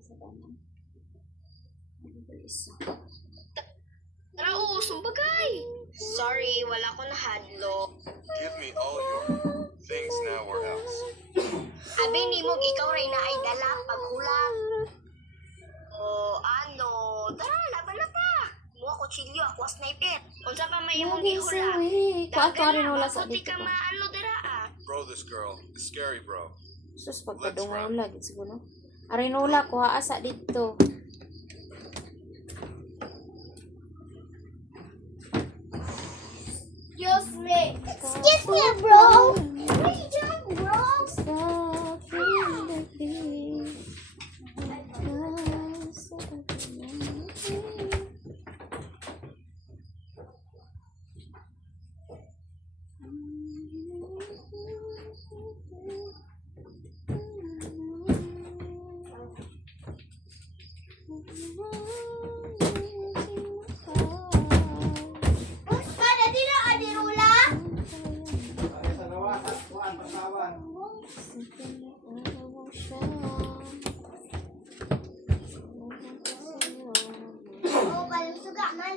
sa tanan. Isa. Tara, sumbagay. Sorry, wala ko nahadlo. Give me all your things now or else. Abi ni mo, ikaw ray na ay dala paghulat. O ano, tara, laban na ta. Mua ko chilyo, ako sniper. Unsa pa may imong Lagi gihula? sawi. Kuha ka rin wala sa Bakuti dito ka ko. maano dira ah. Bro, this girl is scary, bro. Sus, pagkadungaw wala. Git siguro. Arinola, kuha asa dito. Excuse me. Excuse me, bro. What are you doing, bro? Stop feeling the beat. Kada dira adirula. Oh, kalim suga man.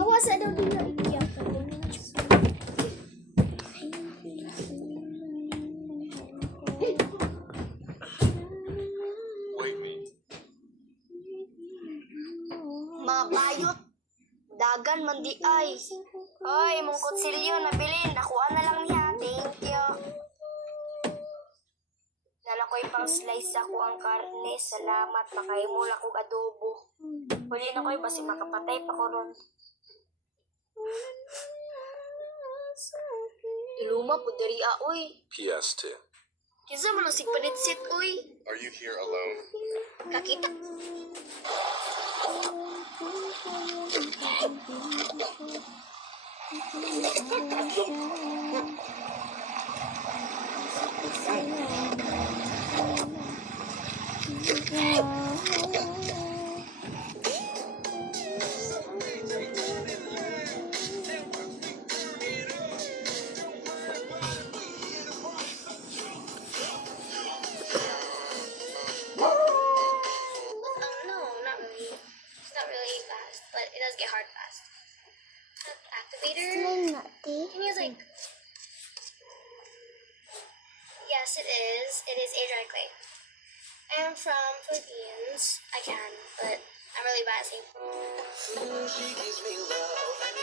Awas daw dito ikiyak. Wake me. Mga bayot. Dagan man di ay. Ay, mong kutsilyo nabilin. Nakuha na lang niya. Thank you. Dala ko pang slice ako ang karne. Salamat. Makaimol ako adobo. Huli na ko basi makapatay pa ko ron. Iluma po dari oy. PS2. Kinsa man ang sigpanitsit oy. Are you here alone? Kakita. No, not really. It's not really fast, but it does get hard fast. Activator. Can you like? Yes, it is. It is Adrian Clay. I am from Philippines. I can, but I'm really bad at singing. She gives me love and